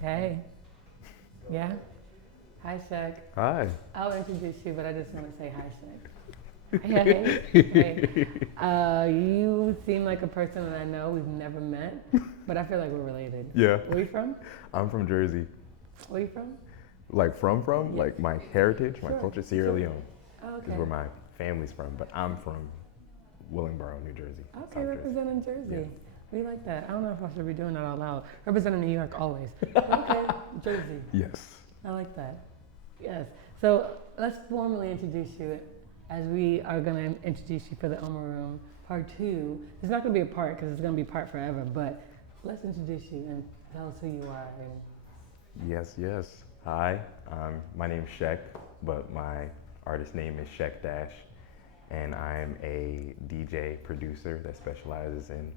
Hey. Yeah? Hi, Shek. Hi. I'll introduce you, but I just want to say hi, Shek. Hey. Hey. You seem like a person that I know. We've never met, but I feel like we're related. Yeah. Where you from? I'm from Jersey. Where you from? Like from? Yeah. Like my heritage, my Sure, culture, Sierra sure. Leone Oh, is okay. where my family's from, but I'm from Willingboro, New Jersey. Okay, South Jersey. representing Jersey. Yeah. We like that. I don't know if I should be doing that out loud. Representing New York always. Okay, Jersey. Yes. I like that. Yes. So let's formally introduce you as we are going to introduce you for the Oma Room Part 2. It's not going to be a part because it's going to be part forever, but let's introduce you and tell us who you are. Yes. Hi, my name's Shek, but my artist name is SHEKDASH, and I'm a DJ producer that specializes in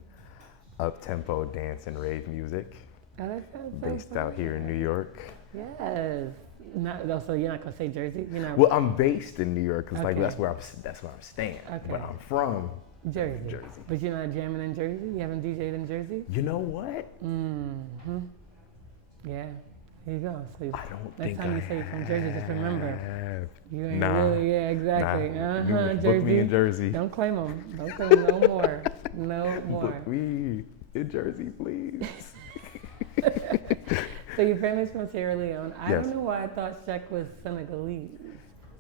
up-tempo dance and rave music, Oh, that sounds so based fun. out here in New York. Yes. So you're not going to say Jersey? You're not Well, I'm based in New York because like Okay. that's where I'm staying. Okay. But I'm from Jersey. Jersey. But you're not jamming in Jersey? You haven't DJed in Jersey? You know what? Mm-hmm. Yeah. Here you go. So I don't next think time I you say you're from Jersey, just remember. have. You ain't Nah. really, yeah, exactly. Nah. Uh-huh, Book Jersey. me in Jersey. Don't claim them. Don't claim them no more. No more. Book me in Jersey, please. So your family's from Sierra Leone. I Yes. don't know why I thought Shek was Senegalese.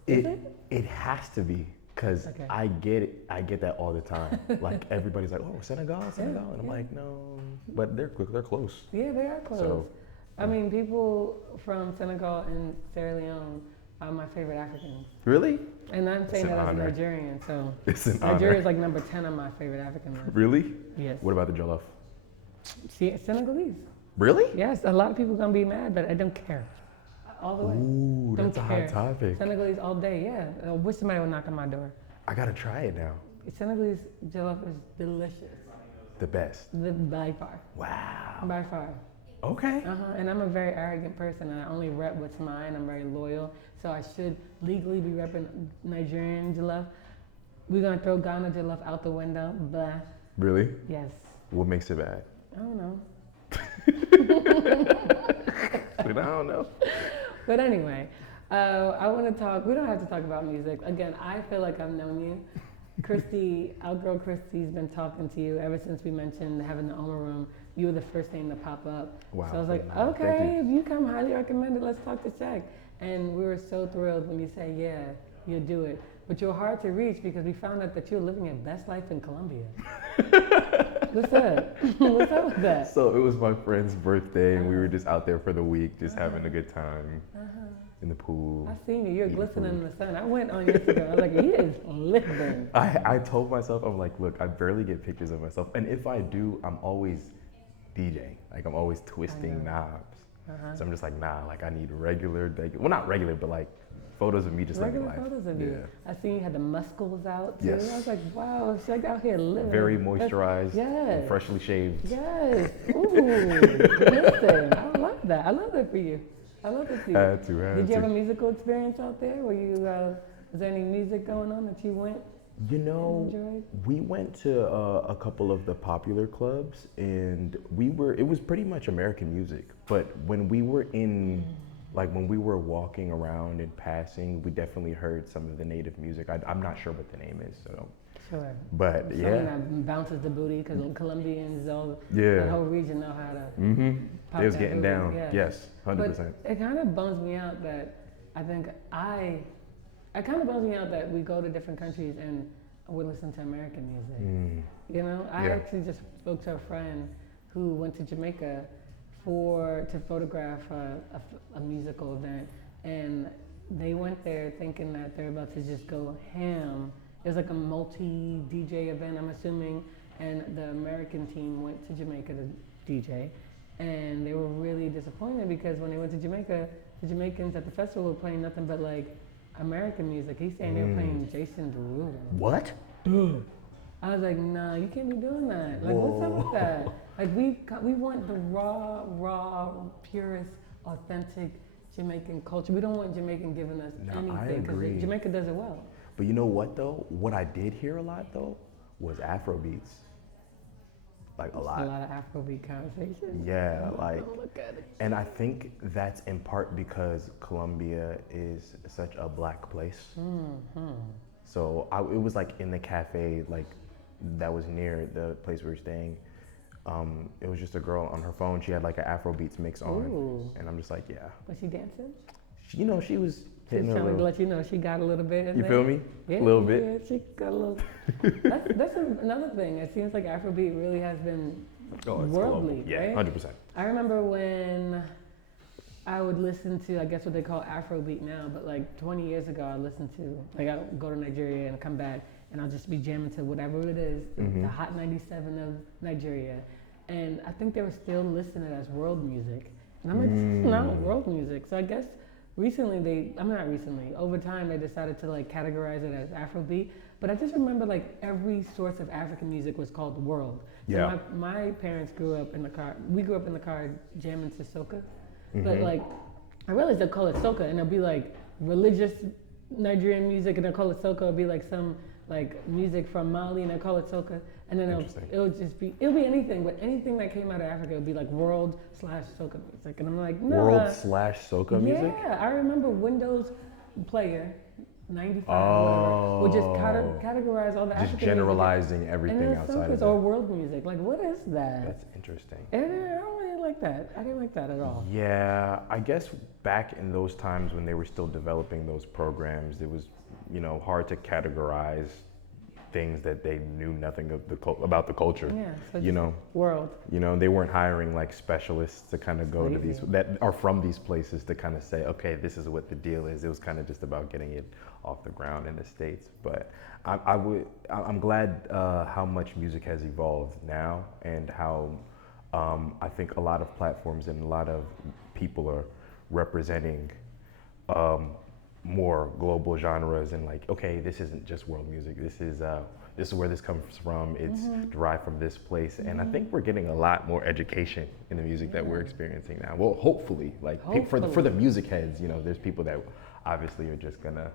Is it? It has to be because Okay. I get it. I get that all the time. Like everybody's like, "Oh, Senegal," and I'm yeah. like, "No," but they're close. Yeah, they are close. So, I mean, people from Senegal and Sierra Leone are my favorite Africans. Really? And I'm saying an that as a honor. Nigerian, so It's an Nigeria honor. is like number 10 on my favorite African list. Really? Yes. What about the jollof? See, Senegalese. Really? Yes, a lot of people gonna be mad, but I don't care. All the way. Ooh, Don't that's a care. hot topic. Senegalese all day, yeah. I wish somebody would knock on my door. I gotta try it now. Senegalese jollof is delicious. The best. By far. Wow. By far. Okay. And I'm a very arrogant person, and I only rep what's mine. I'm very loyal, so I should legally be repping Nigerian jollof. We're gonna throw Ghana jollof out the window. Blah. Really? Yes. What makes it bad? I don't know. I don't know. But anyway, I want to talk. We don't have to talk about music. Again, I feel like I've known you. Christy, our girl Christy's been talking to you ever since we mentioned having the Oma Room. You were the first name to pop up. Wow. So I was like, Thank okay, you. if you come, highly recommended. Let's talk to Shek. And we were so thrilled when you said, yeah, you'll do it. But you're hard to reach because we found out that you're living your best life in Colombia. What's up? What's up with that? So it was my friend's birthday, and we were just out there for the week, just having a good time in the pool. I seen you. You're eating glistening food. in the sun. I went on Instagram. I was like, he is living. I told myself, I'm like, look, I barely get pictures of myself, and if I do, I'm always DJing. Like I'm always twisting knobs. So I'm just like, nah, like I need regular, well not regular, but like photos of me just living Regular life. photos of you. I seen you had the muscles out too. Yes. I was like, wow, Shek out here living. Very moisturized, Yes. and freshly shaved. Yes. Ooh, listen, I love that. I love that for you. I love that for you. Had to. Did you have a musical experience out there? Were you? Was there any music going on that you went? You know, enjoyed? we went to a couple of the popular clubs, and it was pretty much American music. But when we were when we were walking around and passing, we definitely heard some of the native music. I'm not sure what the name is, so. Sure. But Something yeah. that bounces the booty because Colombians, all Yeah. that whole region know how to. Pop They was that getting booty, down. yeah. Yes, 100%. But it kind of bums me out that it kind of bums me out that we go to different countries and we listen to American music. You know, I Yeah. actually just spoke to a friend who went to Jamaica to photograph a musical event, and they went there thinking that they're about to just go ham. It was like a multi-DJ event, I'm assuming, and the American team went to Jamaica to DJ, and they were really disappointed because when they went to Jamaica, the Jamaicans at the festival were playing nothing but like American music. He's saying they were playing Jason Derulo. What? I was like, nah, you can't be doing that. Like, what's up with that? Like, we want the raw, purest, authentic Jamaican culture. We don't want Jamaican giving us I anything agree. because Jamaica does it well. But you know what though? What I did hear a lot though was Afro beats. like a A lot. lot of Afrobeat conversations. Yeah, like, Don't look at it. and I think that's in part because Colombia is such a black place. So it was like in the cafe, like that was near the place we were staying. It was just a girl on her phone. She had like an Afrobeats mix on, Ooh. and I'm just like, yeah. Was she dancing? She, she was She's hitting a trying to little. let you know she got a little bit in You there. feel me? Yeah, A little yeah, bit. she got a little. That's another thing. It seems like Afrobeat really has been Oh, it's worldly, global. Yeah, right? 100%. I remember when I would listen to, I guess what they call Afrobeat now, but like 20 years ago, I listened to, like I would go to Nigeria and come back, and I'll just be jamming to whatever it is, the Hot 97 of Nigeria. And I think they were still listing it as world music. And I'm like, this is not world music. So I guess recently over time they decided to like categorize it as Afrobeat. But I just remember like every source of African music was called world. So Yeah. my parents grew up in the car, we grew up in the car jamming to soca. But like, I realized they'll call it soca, and it'll be like religious Nigerian music, and they'll call it soca. It'll be like some like music from Mali, and they'll call it soca. And then it'll be anything, but anything that came out of Africa would be like world/soca music. And I'm like, no. World/soca music? Yeah, I remember Windows Player 95, Oh. whatever, would just categorize all the Just African generalizing music. everything And then outside of soca's or that. world music. Like, what is that? That's interesting. And I don't really like that. I didn't like that at all. Yeah, I guess back in those times when they were still developing those programs, it was, hard to categorize things that they knew nothing of about the culture. Yeah, so just world. They weren't hiring like specialists to kind of go to these Crazy. that are from these places to kind of say, okay, this is what the deal is. It was kind of just about getting it off the ground in the States. But I'm glad how much music has evolved now, and how I think a lot of platforms and a lot of people are representing more global genres, and like, okay, this isn't just world music. This is where this comes from. It's derived from this place, and I think we're getting a lot more education in the music that we're experiencing now. Well, hopefully, like for the music heads, there's people that obviously are just gonna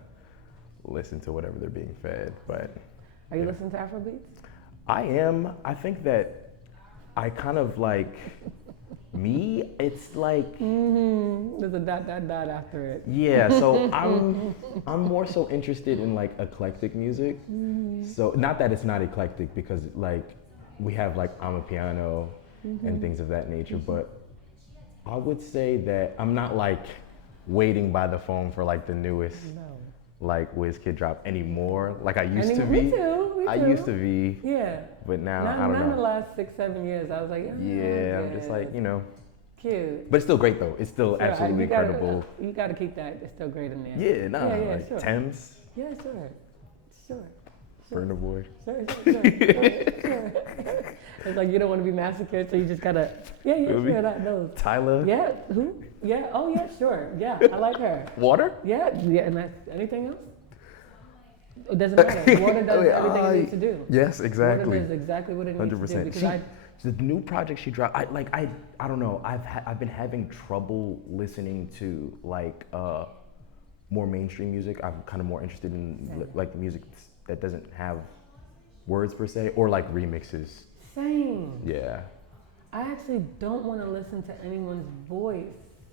listen to whatever they're being fed. But Are you listening to Afrobeats? I am. I think that I kind of like. Me, it's like There's a dot after it. yeah. So I'm more so interested in like eclectic music. So not that it's not eclectic, because like we have like Oma piano and things of that nature, but I would say that I'm not like waiting by the phone for like the newest like WizKid drop anymore. Like I used to be. Me too. I used to be. Yeah. But now I Not don't in the know. last 6-7 years. I was like, Yeah, I'm just like, cute. But it's still great though. It's still absolutely incredible. You gotta keep that. It's still great in there. Yeah, Yeah, sure. Thames, Yeah, sure. Burna Boy. Sure. It's like you don't want to be massacred, so you just gotta. Yeah, sure. Those. Tyler. Yeah. Who? Yeah. Oh, yeah. Sure. Yeah. I like her. Water. Yeah. And that's anything else. It doesn't matter. Water does everything it needs to do. Yes, exactly. Water does exactly what it needs to do. Because the new project she dropped, I don't know. I've been having trouble listening to like more mainstream music. I'm kind of more interested in like music that doesn't have words per se, or like remixes. Same. Yeah. I actually don't want to listen to anyone's voice.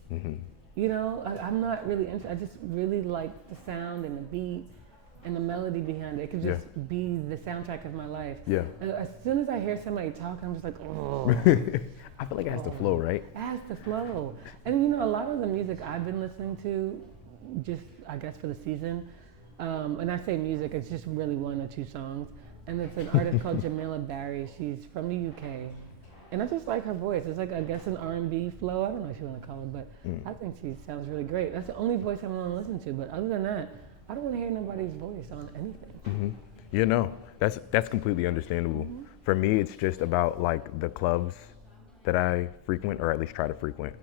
I'm not really interested. I just really like the sound and the beat and the melody behind it. It could just be the soundtrack of my life. Yeah. As soon as I hear somebody talk, I'm just like, oh. I feel like it has to flow, right? It has to flow. And a lot of the music I've been listening to, just I guess for the season, and I say music, it's just really 1 or 2 songs. And it's an artist called Jamila Barry. She's from the UK. And I just like her voice. It's like, I guess, an R&B flow. I don't know what you want to call it, but I think she sounds really great. That's the only voice I want to listen to. But other than that, I don't want to hear nobody's voice on anything. That's completely understandable. For me, it's just about like the clubs that I frequent, or at least try to frequent.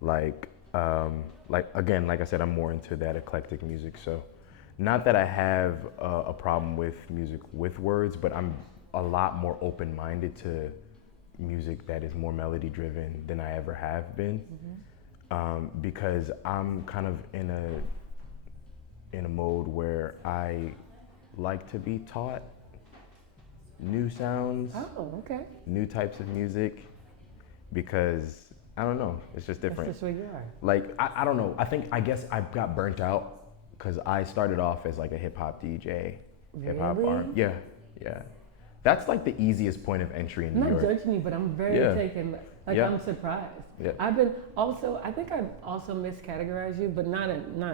Like again, like I said, I'm more into that eclectic music. So, not that I have a problem with music with words, but I'm a lot more open-minded to music that is more melody-driven than I ever have been, because I'm kind of in a mode where I like to be taught new sounds, Oh, okay. new types of music, because I don't know, it's just different. That's just where you are. Like I don't know. I guess I got burnt out because I started off as like a hip hop DJ, hip hop Really? art. Yeah, yeah. That's like the easiest point of entry in New I'm not York. judging you, but I'm very Yeah. taken. Like Yeah. I'm surprised. Yeah. I've been also. I think I also miscategorized you, but not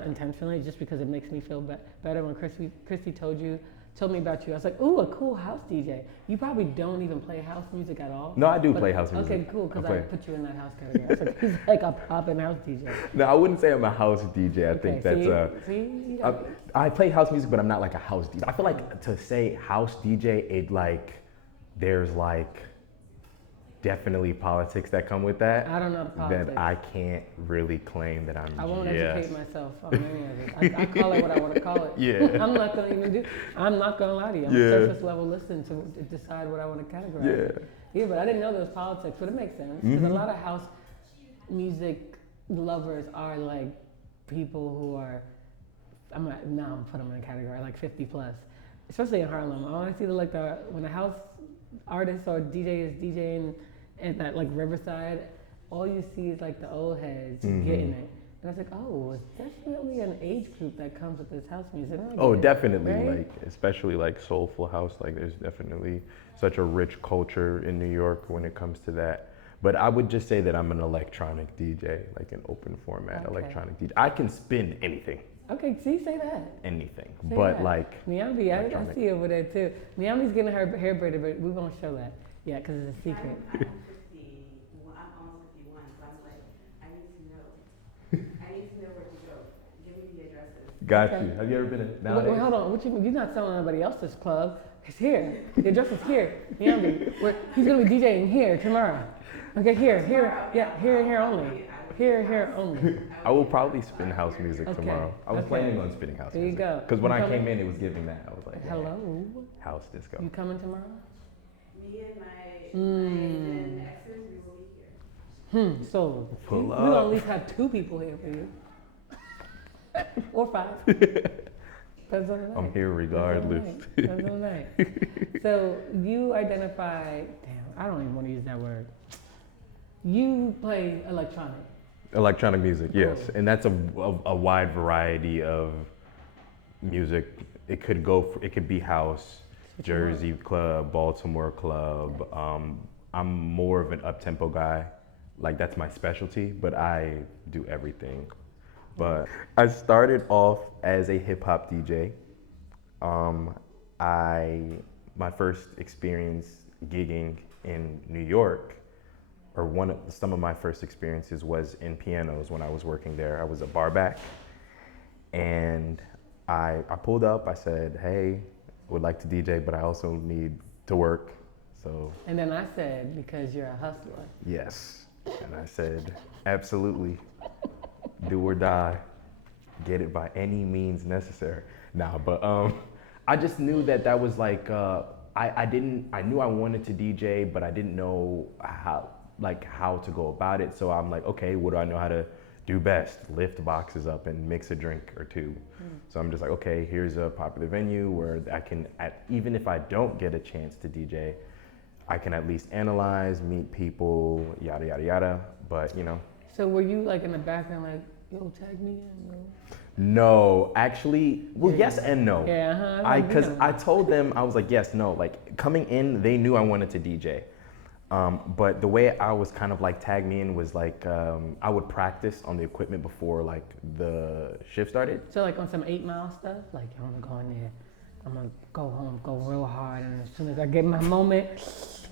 intentionally. Just because it makes me feel better when Christy told me about you. I was like, ooh, a cool house DJ. You probably don't even play house music at all. No, I do but- play house music. Okay, cool. Because I I play. put you in that house category. I was like, he's like a poppin' house DJ. No, I wouldn't say I'm a house DJ. I think Okay, that's see, I play house music, but I'm not like a house DJ. I feel like to say house DJ, it like there's like definitely politics that come with that. I don't know the politics. That I can't really claim that I'm. I won't yes. educate myself on any of it. I call it what I want to call it. Yeah. I'm not gonna even do. I'm not gonna lie to you. I'm Yeah. a surface level listener to decide what I want to categorize. Yeah. Yeah, but I didn't know there was politics, but it makes sense because a lot of house music lovers are like people who are. I'm put them in a category like 50 plus, especially in Harlem. I always see when a house artist or DJ is DJing at that like Riverside, all you see is like the old heads getting it. And I was like, oh, it's definitely an age group that comes with this house music. I Oh, get it, definitely. right? Like, especially like soulful house. Like, there's definitely such a rich culture in New York when it comes to that. But I would just say that I'm an electronic DJ, like an open format Okay. electronic DJ. I can spin anything, Okay, see, say that. anything. Say But that. like, Miami, I electronic. see over there too. Miami's getting her hair braided, but we won't show that. Yeah, because it's a secret. I'm 50. Well, I'm almost 51, so I'm like, I need to know. I need to know where to go. Give me the addresses. got Okay. you. Have you ever been in Wait, nowadays? hold on. What you mean? You're not selling anybody else's club. It's here. The address is here. Miami. He's gonna be DJing here tomorrow. Okay, here. Yeah, here only. Here only. I will probably spin house music Okay, tomorrow. I was okay. planning on spinning house There you music. go. Because when You I coming? came in, it was giving that. I was like, yeah, Hello. house disco. You coming tomorrow? Me and my then exes, we will be here. So Pull we will up. at least have 2 people here for you. Or 5. Depends on the night. I'm here regardless. Depends on the night. So you identify, I don't even want to use that word. You play electronic. Electronic music, yes, Cool. and that's a wide variety of music. It could be house, Jersey club, Baltimore club. I'm more of an up-tempo guy, like that's my specialty. But I do everything. But I started off as a hip hop DJ. My first experience gigging in New York, or some of my first experiences was in pianos when I was working there. I was a bar back, and I pulled up. I said, "Hey, would like to DJ, but I also need to work." So And then I said, because you're a hustler. yes, and I said, "Absolutely, do or die, get it by any means necessary." Nah, but I just knew that was like I knew I wanted to DJ, but I didn't know how to go about it. So I'm like, okay, what do I know how to do best? Lift boxes up and mix a drink or two. So I'm just like, okay, here's a popular venue where I can, even if I don't get a chance to DJ, I can at least analyze, meet people, yada, yada, yada. But, you know. So were you like in the background like, yo, tag me in, yo? No, actually, well, yes and no. Yeah, Because I told them, I was like, yes, no. Like, coming in, they knew I wanted to DJ. But the way I was kind of like tag me in was like, I would practice on the equipment before like the shift started. So like on some 8 Mile stuff, like I'm gonna go in there, I'm gonna go home, go real hard, and as soon as I get my moment,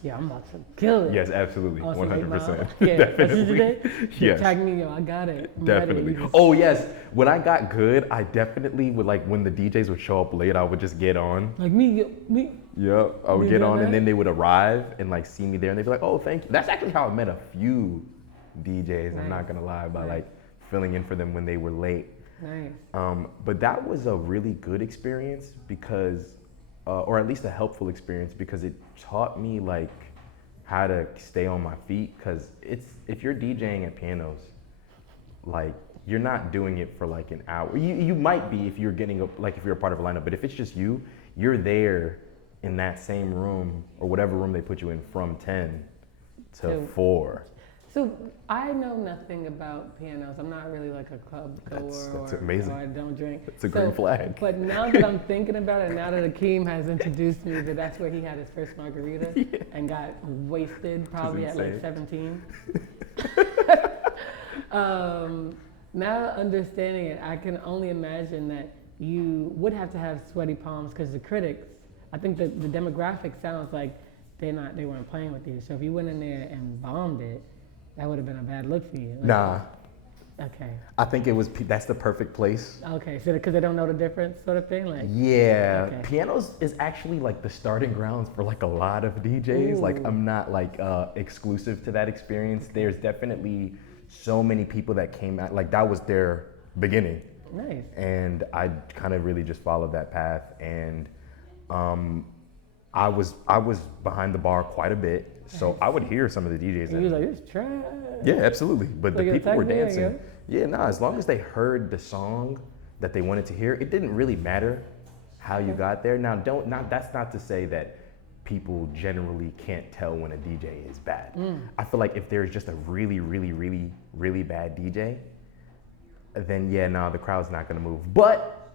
yeah, I'm about to kill it. Yes, absolutely, On some 8 Mile. 100%. Yeah, that's what you Definitely. did? Yes. Tag me, yo, I got it. I'm Definitely. ready. You just- Oh yes, when I got good, I definitely would like when the DJs would show up late, I would just get on. Like me. Yep, I would You get do on, that? and then they would arrive and like see me there, and they'd be like, "Oh, thank you." That's actually how I met a few DJs. I'm not Nice. gonna lie, by Nice. like filling in for them when they were late. Nice. But that was a really good experience because, or at least a helpful experience because it taught me like how to stay on my feet. Because if you're DJing at pianos, like you're not doing it for like an hour. You might be if you're getting if you're a part of a lineup, but if it's just you, you're there in that same room or whatever room they put you in from 10 to To- 4. So I know nothing about pianos. I'm not really like a club goer That's or, amazing. or I don't drink. It's a green flag. But now that I'm thinking about it, now that Akeem has introduced me that that's where he had his first margarita and got wasted probably at like insane. 17. Now understanding it, I can only imagine that you would have to have sweaty palms because the critics, I think that the demographic sounds like they weren't playing with you. So if you went in there and bombed it, that would have been a bad look for you. Like, Nah. Okay. I think that's the perfect place. Okay. So because they don't know the difference, sort of thing, like. Yeah, Okay. pianos is actually like the starting grounds for like a lot of DJs. Like Ooh. I'm not like exclusive to that experience. There's definitely so many people that came out, like that was their beginning. Nice. And I kind of really just followed that path. And I was behind the bar quite a bit. So I would hear some of the DJs. And you was like, it's trash. Yeah, absolutely. But Like the a people were tech band, dancing. Yeah, no, as long as they heard the song that they wanted to hear, it didn't really matter how you got there. Now, that's not to say that people generally can't tell when a DJ is bad. I feel like if there's just a really, really, really, really bad DJ, then yeah, no, the crowd's not gonna move. But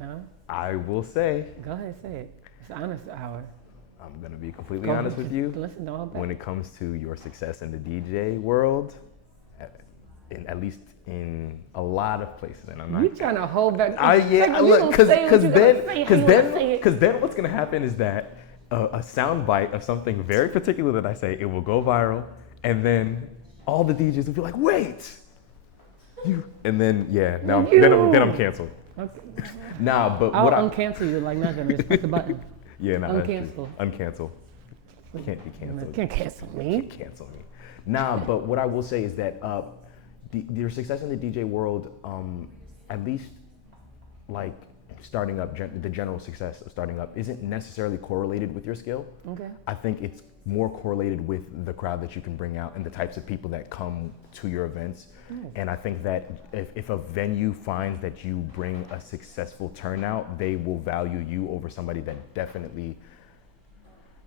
No? I will say, Go ahead, say it. It's honest hour. I'm gonna be completely Go honest ahead, with you. Listen, don't hold back. When it comes to your success in the DJ world, at least in a lot of places, and I'm not. You trying to hold back? Look, because then what's gonna happen is that a sound bite of something very particular that I say, it will go viral, and then all the DJs will be like, wait, you, and then yeah, now then I'm canceled. Okay. Nah, but I'll uncancel you like nothing. Just press the button. Yeah, no, Uncancel. Uncancel. Can't be canceled. Can't cancel me. Can't cancel me. Nah, but what I will say is that your success in the DJ world, at least like starting up, the general success of starting up isn't necessarily correlated with your skill. Okay. I think it's more correlated with the crowd that you can bring out and the types of people that come to your events. Nice. And I think that if a venue finds that you bring a successful turnout, they will value you over somebody that definitely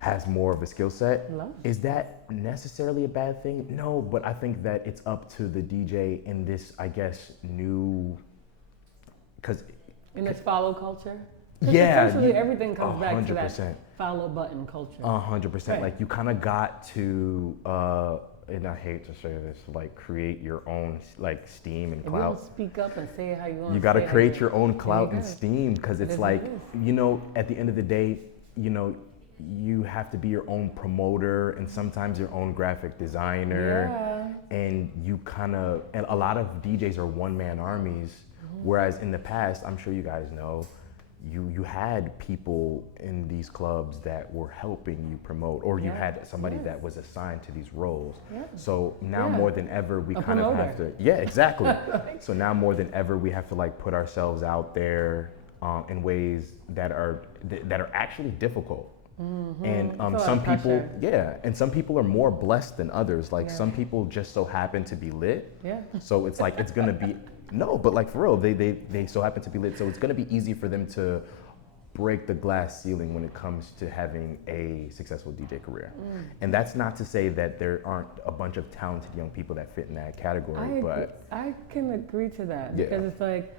has more of a skill set. Love. Is that necessarily a bad thing? No, but I think that it's up to the DJ in this, I guess, new, because In this follow culture? 'Cause yeah, essentially everything comes back to 100%. that follow button culture. 100%. Right. Like you kind of got to, and I hate to say this, like create your own like steam and If you don't clout. speak up and say it how you want to You got to say it, create your own clout you and go. steam because It it's is what like, it you know, at the end of the day, you know, you have to be your own promoter and sometimes your own graphic designer. Yeah. And you kind of, and a lot of DJs are one-man armies, whereas in the past, I'm sure you guys know, you had people in these clubs that were helping you promote, or you Yeah. had somebody Yeah. that was assigned to these roles. Yeah. So now Yeah. more than ever, we A kind of have promoter. to, yeah, exactly. So now more than ever, we have to like put ourselves out there in ways that are actually difficult. And It's a lot some of people, pressure. yeah, and some people are more blessed than others. Like Yeah. some people just so happen to be lit. Yeah. So it's like it's gonna be no, but like for real, they so happen to be lit. So it's gonna be easy for them to break the glass ceiling when it comes to having a successful DJ career. And that's not to say that there aren't a bunch of talented young people that fit in that category, but I can agree to that Yeah. because it's like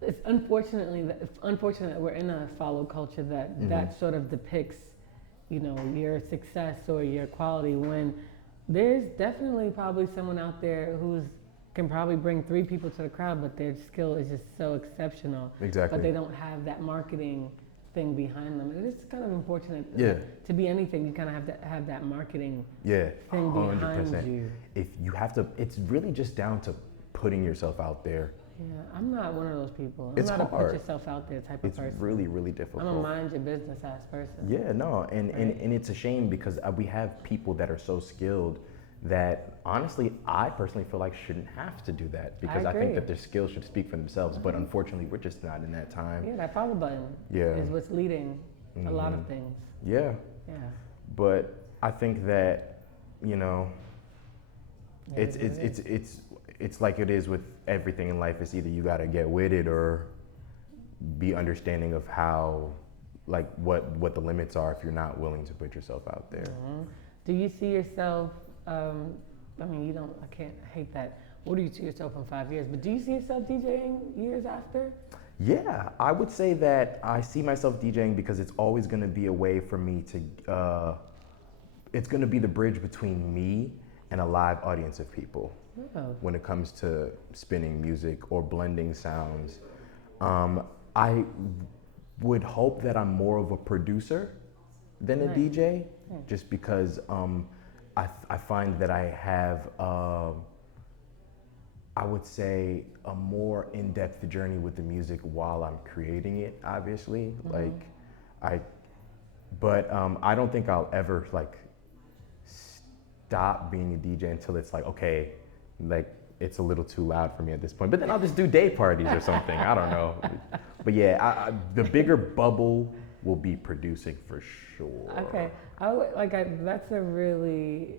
it's unfortunate we're in a follow culture that that sort of depicts, you know, your success or your quality when there's definitely probably someone out there who's can probably bring 3 people to the crowd, but their skill is just so exceptional. Exactly. But they don't have that marketing thing behind them. And it's kind of unfortunate. Yeah. To be anything, you kind of have to have that marketing yeah, thing behind 100%. you. If you have to, it's really just down to putting yourself out there. Yeah, I'm not one of those people. I'm It's not a hard. put yourself out there type of It's person. really, really difficult. I'm a mind your business ass person. Yeah, no, and Right. it's a shame because we have people that are so skilled that honestly, I personally feel like shouldn't have to do that because I think agree. that their skills should speak for themselves. But unfortunately, we're just not in that time. Yeah, that follow button Yeah. is what's leading a lot of things. Yeah, Yeah. but I think that you know, Yeah, it's like it is with everything in life. It's either you got to get with it or be understanding of how like what the limits are if you're not willing to put yourself out there. Do you see yourself, I mean, you don't, I hate that. What do you see yourself in 5 years? But do you see yourself DJing years after? Yeah, I would say that I see myself DJing because it's always going to be a way for me to, it's going to be the bridge between me and a live audience of people when it comes to spinning music or blending sounds. I would hope that I'm more of a producer than a DJ, just because I find that I have, I would say, a more in-depth journey with the music while I'm creating it, obviously. But I don't think I'll ever like stop being a DJ until it's like, okay, like it's a little too loud for me at this point. But then I'll just do day parties or something. I don't know. But yeah, the bigger bubble will be producing for sure. Okay, that's a really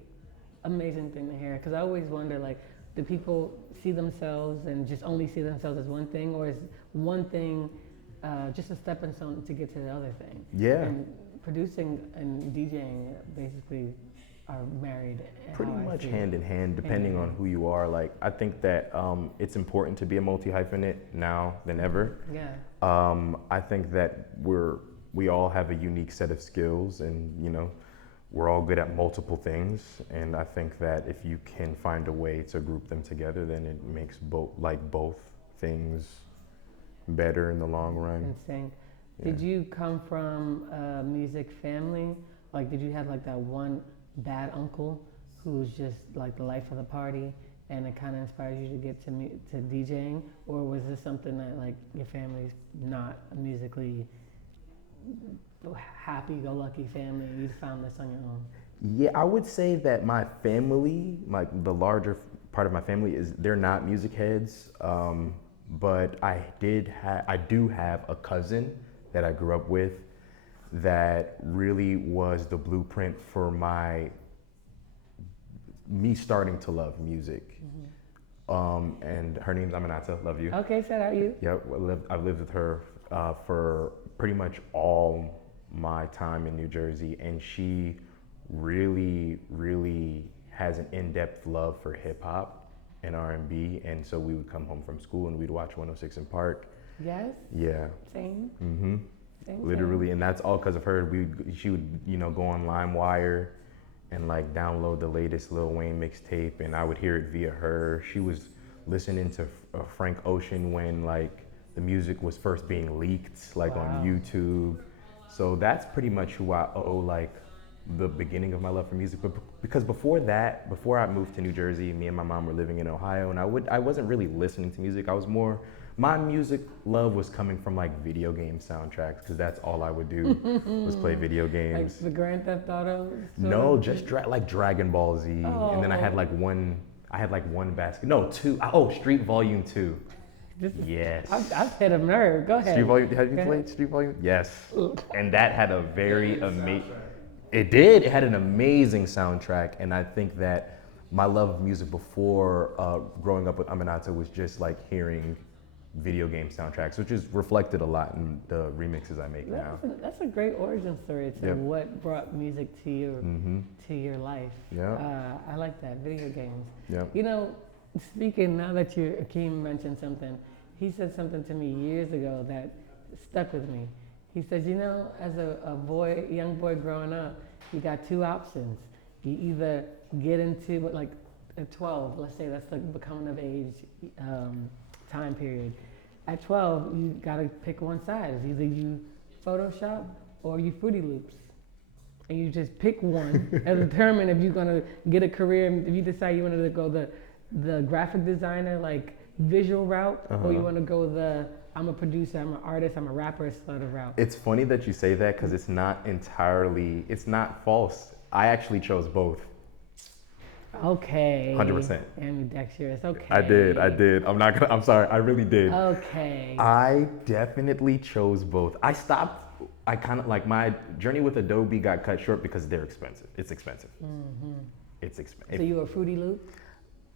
amazing thing to hear, because I always wonder, like, do people see themselves and just only see themselves as one thing, or is one thing just a stepping stone to get to the other thing? Yeah. And producing and DJing basically are married. Pretty much hand in hand, depending on who you are. Like, I think that it's important to be a multi-hyphenate now than ever. Yeah. I think that we all have a unique set of skills, and you know, we're all good at multiple things. And I think that if you can find a way to group them together, then it makes both things better in the long run. Insane. Yeah. Did you come from a music family? Like, did you have like that one bad uncle who was just like the life of the party, and it kind of inspired you to get to DJing? Or was this something that, like, your family's not a musically happy-go-lucky family, and you found this on your own? Yeah, I would say that my family, like the larger part of my family, they're not music heads, but I do have a cousin that I grew up with that really was the blueprint for me starting to love music. And her name's Aminata. Love you. Okay, shout out you. Yep, I've lived with her for pretty much all my time in New Jersey, and she really, really has an in-depth love for hip hop and R&B, and so we would come home from school and we'd watch 106 in Park. Yes. Yeah. Same. Same. Literally, and that's all because of her. She would, you know, go on LimeWire and like download the latest Lil Wayne mixtape, and I would hear it via her. She was listening to Frank Ocean when like the music was first being leaked, like on YouTube. So that's pretty much who I owe like the beginning of my love for music. But because before I moved to New Jersey, me and my mom were living in Ohio, and I wasn't really listening to music. My music love was coming from like video game soundtracks, because that's all I would do was play video games. Like the Grand Theft Auto? No, just like Dragon Ball Z. And then I had like one basket. No, two. Oh, Street Volume 2. Yes. I've hit a nerve. Go ahead. Street Volume. Have you played Street Volume? Yes. And that had a very amazing. It did. It had an amazing soundtrack, and I think that my love of music before growing up with Aminata was just like hearing video game soundtracks, which is reflected a lot in the remixes I make now. That's a great origin story to what brought music to your life. Yeah. I like that, video games. Yeah. You know, speaking, now that Akeem mentioned something, he said something to me years ago that stuck with me. He says, you know, as a young boy growing up, you got two options. You either get into, like, at 12, let's say that's the becoming of age time period. At 12, you gotta pick one side. It's either you Photoshop or you Fruity Loops. And you just pick one and determine if you're gonna get a career, if you decide you wanted to go the graphic designer, like visual route, or you wanna go I'm a producer, I'm an artist, I'm a rapper sort of route. It's funny that you say that, because it's not false. I actually chose both. Okay. 100%. Ambidextrous, okay. I did. I'm sorry, I really did. Okay. I definitely chose both. I kind of, like, my journey with Adobe got cut short because they're expensive. It's expensive. It's expensive. So you a Fruity Loop?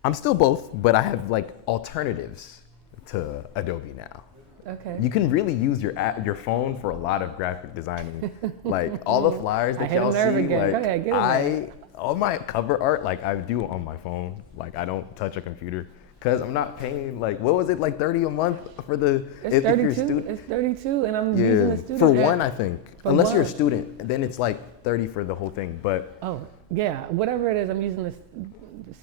I'm still both, but I have like alternatives to Adobe now. Okay. You can really use your phone for a lot of graphic designing. Like all the flyers that y'all see, again. Go ahead, like get it all my cover art, like I do on my phone. Like I don't touch a computer because I'm not paying like what was it like $30 a month for the It's 32. you're a student? It's 32, and I'm using a student. For one, I think. For Unless you're a one. student, then it's like 30 for the whole thing. But Oh, yeah, whatever it is, I'm using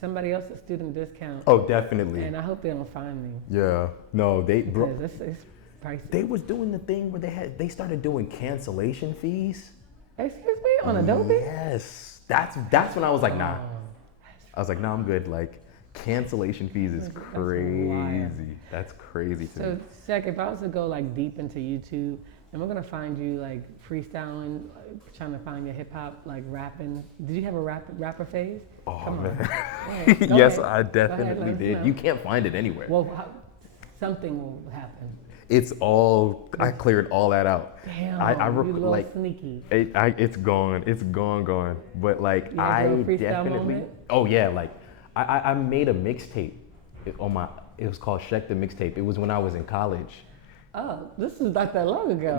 somebody else's student discount. oh, definitely. And I hope they don't find me. Yeah. No, Because it's pricey. they was doing the thing where they started doing cancellation fees. Excuse me, on Adobe? Yes. That's when I was like, nah. I was like, nah, I'm good. Like cancellation fees is That's crazy. wild. That's crazy to me. So, Shek, if I was to go like deep into YouTube, am I gonna find you like freestyling, trying to find your hip hop, like rapping? Did you have a rapper phase? Oh Come man. on. Go Yes, ahead. I Go ahead, definitely let us did. know. You can't find it anywhere. Well, something will happen. It's all I cleared all that out. Damn, you you a little sneaky. It's gone. It's gone. But like You had your freestyle definitely. moment? Oh yeah, like I made a mixtape on my. It was called Shek the Mixtape. It was when I was in college. Oh, this is not that long ago.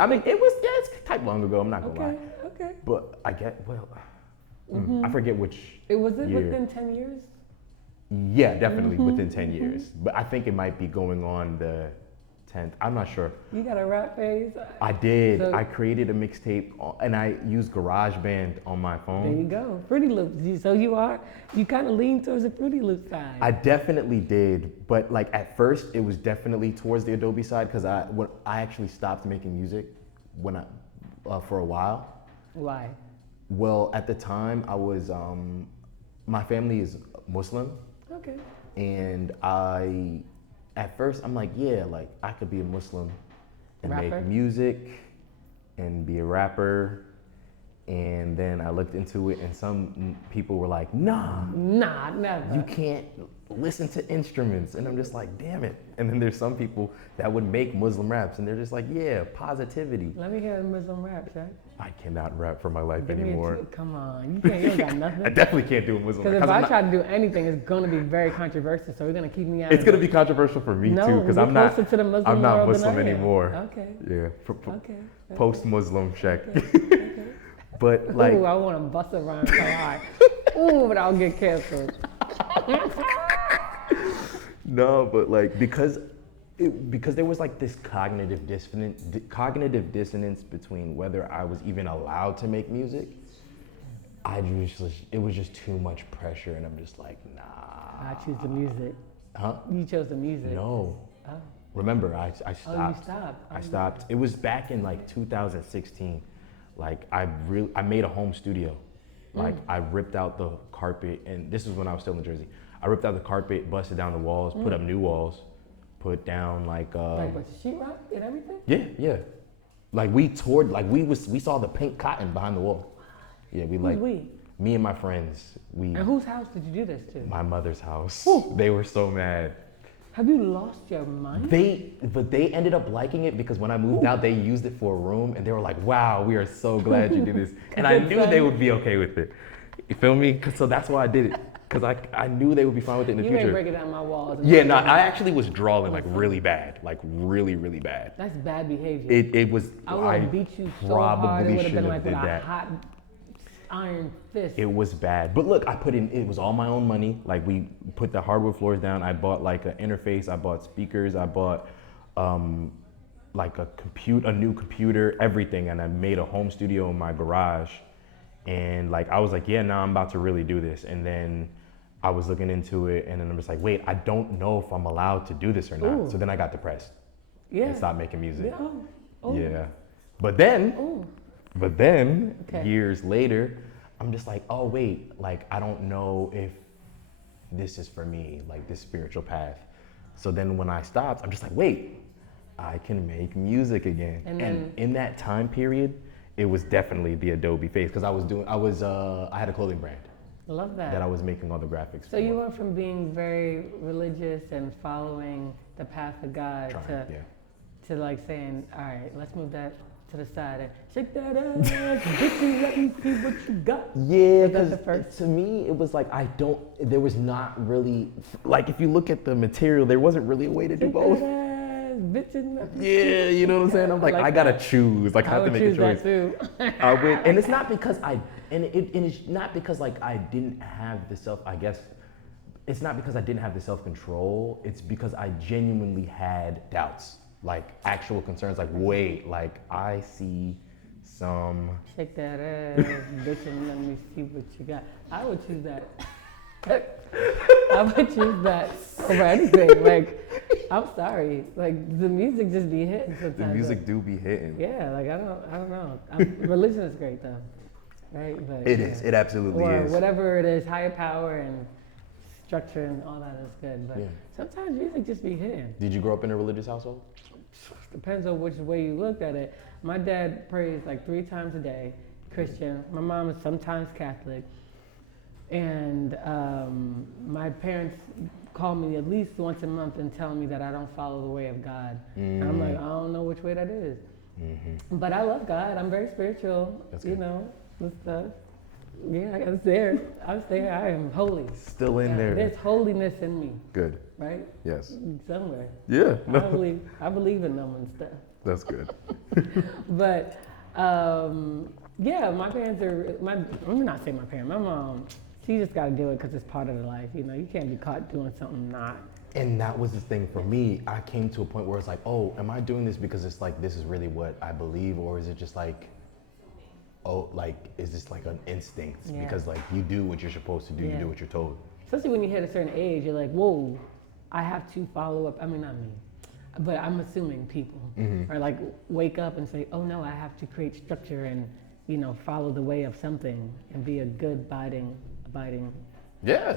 I mean, it was it's type long ago. I'm not gonna lie. Okay. But I I forget which. Was it year. within 10 years? Yeah, definitely Mm-hmm. within 10 years. But I think it might be going on the 10th. I'm not sure. You got a rap phase? I did. So- I created a mixtape and I used GarageBand on my phone. There you go. Fruity Loops. So you kind of lean towards the Fruity Loops side. I definitely did, but like at first it was definitely towards the Adobe side because I actually stopped making music when for a while. Why? Well, at the time I was my family is Muslim, Okay. and at first I'm like, yeah, like I could be a Muslim and Rapper? make music and be a rapper. And then I looked into it, and some people were like, nah, Nah, never. you can't listen to instruments. And I'm just like, damn it. And then there's some people that would make Muslim raps, and they're just like, yeah, positivity. Let me hear a Muslim rap, Shek. I cannot rap for my life Give me anymore. come on. You don't got I nothing. definitely can't do a Muslim Because rap. if I I'm try to do anything, it's going to be very controversial. So we're going to keep me out it's of gonna it. be controversial for me No, too, because you're I'm not. closer to the Muslim I'm not world than Muslim I am. anymore. Okay. Yeah, Okay. post-Muslim Shek. Okay. But like, Ooh, I want to bust a rhyme so hard. Ooh, but I'll get canceled. no, but like because there was like this cognitive dissonance between whether I was even allowed to make music. It was just too much pressure, and I'm just like, nah. I choose the music. Huh? You chose the music. No. Oh. Remember, I stopped. Oh, you stopped. I stopped. It was back in like 2016. Like I made a home studio. Like I ripped out the carpet, and this is when I was still in Jersey. I ripped out the carpet, busted down the walls, put up new walls, put down like Like with sheetrock and everything? yeah. Like we toured, like we saw the pink cotton behind the wall. Yeah, Who's we? me and my friends, And whose house did you do this to? my mother's house. Ooh. They were so mad. Have you lost your mind? But they ended up liking it because when I moved out, they used it for a room, and they were like, "Wow, we are so glad you did this." And I knew they would be okay with it. You feel me? So that's why I did it, because I knew they would be fine with it in the You future. ain't breaking down my walls. Yeah, no, I actually was drawing like really bad, like really, really bad. That's bad behavior. It was. I would have beat you so hard. It would have been like with a hot iron fist. It was bad. But look, it was all my own money. Like we put the hardwood floors down. I bought like an interface. I bought speakers. I bought like a new computer, everything. And I made a home studio in my garage. And like, I was like, yeah, now I'm about to really do this. And then I was looking into it, and then I'm just like, wait, I don't know if I'm allowed to do this or not. Ooh. So then I got depressed and stopped making music. Yeah. Oh. Yeah. But then, Oh. Okay. years later, I'm just like, oh wait, like I don't know if this is for me, like this spiritual path. So then when I stopped, I'm just like, wait, I can make music again. And in that time period, it was definitely the Adobe phase, because I had a clothing brand Love that. that I was making all the graphics So for. you went from being very religious and following the path of God to like saying, all right, let's move that to the side and shake that ass, bitches, let me see what you got. Yeah, Was that the because first? to me, it was like, there was not really, like if you look at the material, there wasn't really a way to do Shake both. that ass. ass bitchin'. Yeah, you know what I'm saying? I'm like, I gotta choose. Like, I have to make a choice. Too. I would, and it's not because it's not because like I didn't have the it's not because I didn't have the self-control. It's because I genuinely had doubts, like actual concerns. Like, wait, like I see some. Shake that ass, bitch, and let me see what you got. I would choose that. I would choose that over anything. Like, I'm sorry. Like, the music just be hitting sometimes. The music do be hitting. Yeah, like I don't know. Religion is great though, right? But, It is. It absolutely or is. whatever it is, higher power and structure and all that is good. But sometimes music just be hitting. Did you grow up in a religious household? Depends on which way you look at it. My dad prays like 3 times a day, Christian. My mom is sometimes Catholic. And my parents call me at least once a month and tell me that I don't follow the way of God. And I'm like, I don't know which way that is. Mm-hmm. But I love God. I'm very spiritual. That's you good. know, and stuff. Yeah, I was there. I was there. I am holy. Still in there. There's holiness in me. Good. Right? Yes. Somewhere. Yeah. No. I believe in them and stuff. That's good. But yeah, my parents are. Let me not say my parents. My mom. She just got to do it because it's part of the life. You know, you can't be caught doing something not. And that was the thing for me. I came to a point where it's like, oh, am I doing this because it's like this is really what I believe, or is it just like, oh, like is this like an instinct? Yeah. Because like you do what you're supposed to do, you do what you're told. Especially when you hit a certain age, you're like, whoa, I have to follow up. I mean, not me, but I'm assuming people are like wake up and say, oh no, I have to create structure and follow the way of something and be a good abiding citizen. Yeah,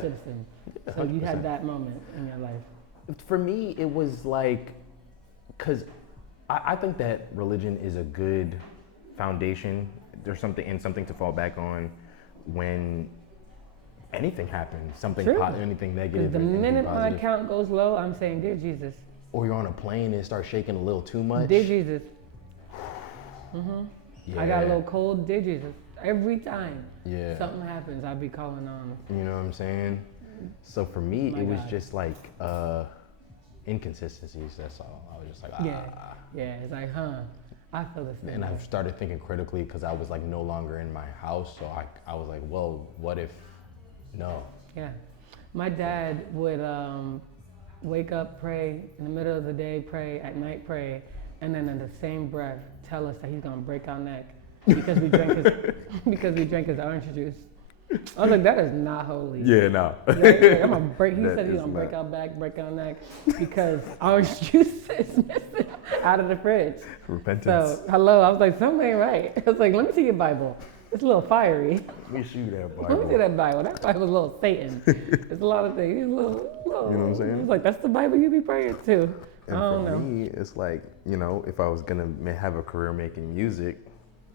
so you had that moment in your life. For me, it was like, because I think that religion is a good foundation. There's something to fall back on when anything happens, anything negative. The minute my positive. account goes low, I'm saying, dear Jesus. Or you're on a plane and it starts shaking a little too much. Dear Jesus. Yeah. I got a little cold, dear Jesus. Every time something happens, I'll be calling on. You know what I'm saying? So for me, it was just like inconsistencies, that's all. I was just like, Yeah, it's like, I feel this thing. And I started thinking critically because I was like no longer in my house. So I was like, well, what if no? Yeah. My dad would wake up, pray, in the middle of the day, pray, at night, pray, and then in the same breath tell us that he's gonna break our neck because we drank his orange juice. I was like, that is not holy. Yeah, no. I'm gonna break. He said he's gonna break our back, break our neck, because orange juice is missing out of the fridge. Repentance. So, hello. I was like, something ain't right. I was like, let me see your Bible. It's a little fiery. Let me see that Bible. Let me see that Bible. That Bible's a little Satan. It's a lot of things. He's a little. You know what I'm saying? He's like, that's the Bible you be praying to. And I don't for know. me, it's like, if I was gonna have a career making music,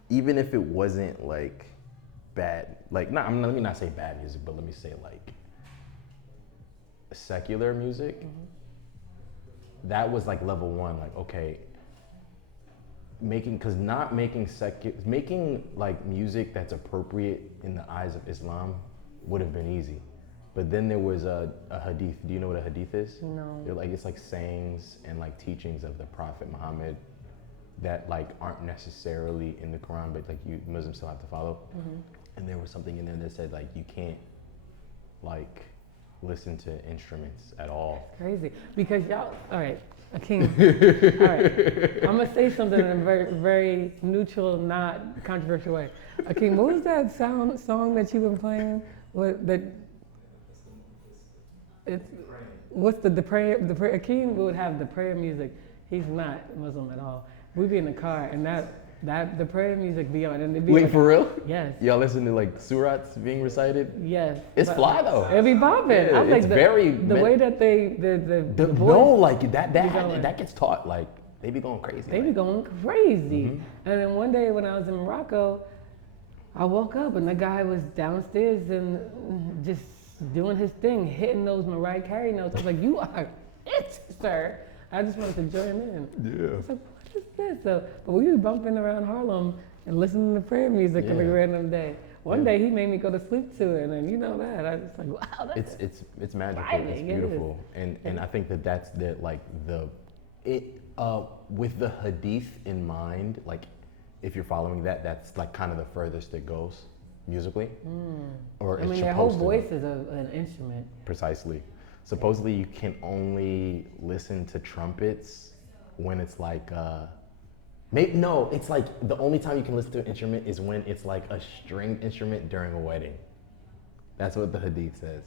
even if it wasn't like bad, like let me not say bad music, but let me say like secular music. That was like level one. Like, okay, making like music that's appropriate in the eyes of Islam would have been easy. But then there was a hadith. Do you know what a hadith is? No. It's like sayings and like teachings of the Prophet Muhammad that like aren't necessarily in the Quran, but like Muslims still have to follow. And there was something in there that said like you can't like listen to instruments at all. Crazy. Because y'all, all right, Akeem, all right. I'm gonna say something in a very, very neutral, not controversial way. Akeem, what was that song that you've been playing? What's the prayer? Akeem would have the prayer music. He's not Muslim at all. We'd be in the car and that the prayer music be on, and it'd be Wait, like, for real? Yes. Y'all listen to like surats being recited? Yes. It's fly though. It'd be bopping. Yeah, I was like, the way that the voice, no, like that gets taught. Like they be going crazy. They be going crazy. And then one day when I was in Morocco, I woke up and the guy was downstairs and just doing his thing, hitting those Mariah Carey notes. I was like, you are it, sir. I just wanted to join in. Yeah. I was like, what is this? So, but we was bumping around Harlem and listening to prayer music every random day. One day he made me go to sleep to it, and you know that. I was like, wow, that's it's magical. thriving, It's beautiful. And I think that's the With the hadith in mind, like if you're following that, that's like kind of the furthest it goes musically. Or I it's mean, their whole supposed to. voice is an instrument. Precisely. Supposedly, you can only listen to trumpets when it's like, no, it's like the only time you can listen to an instrument is when it's like a stringed instrument during a wedding. That's what the hadith says.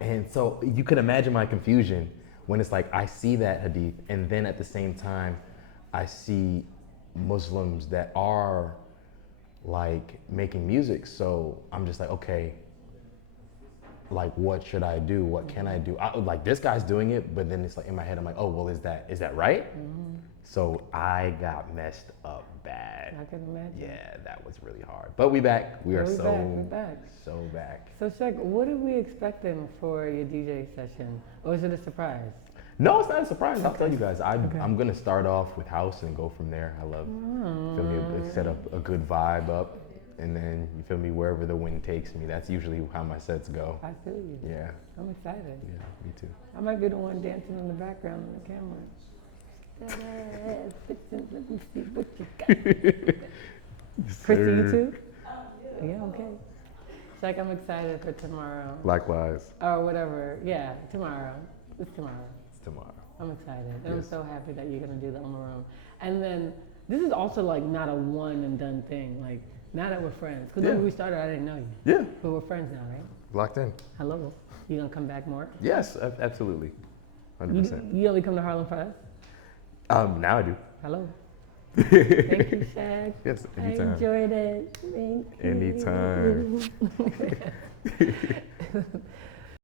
And so you can imagine my confusion when it's like I see that hadith, and then at the same time, I see Muslims that are like making music. So I'm just like, okay, like what should I do? What can I do? Like this guy's doing it, but then it's like in my head, I'm like, oh, well, is that right? So I got messed up bad. I can imagine. Yeah, that was really hard. But we back. We're back. so back. So Shek, what are we expecting for your DJ session? Or is it a surprise? No, it's not a surprise. I'll tell you guys. I'm gonna start off with house and go from there. I love, feel me, set up a good vibe up, and then you feel me, wherever the wind takes me. That's usually how my sets go. I feel you. Yeah. I'm excited. Yeah, me too. I might be the one dancing in the background on the camera. That ass, let me see what you got. Christy, you too? Yeah, okay. Shek, I'm excited for tomorrow. Likewise. Or whatever. Yeah, tomorrow. It's tomorrow. It's tomorrow. I'm excited. And I'm so happy that you're gonna do the Oma Room. And then this is also like not a one and done thing. Like now that we're friends, because when we started, I didn't know you. Yeah. But we're friends now, right? Locked in. Hello. You gonna come back more? Yes, absolutely. 100%. You only come to Harlem for us? Now I do. Hello. Thank you, Shek. Yes, anytime. I enjoyed it. Thank you. Anytime.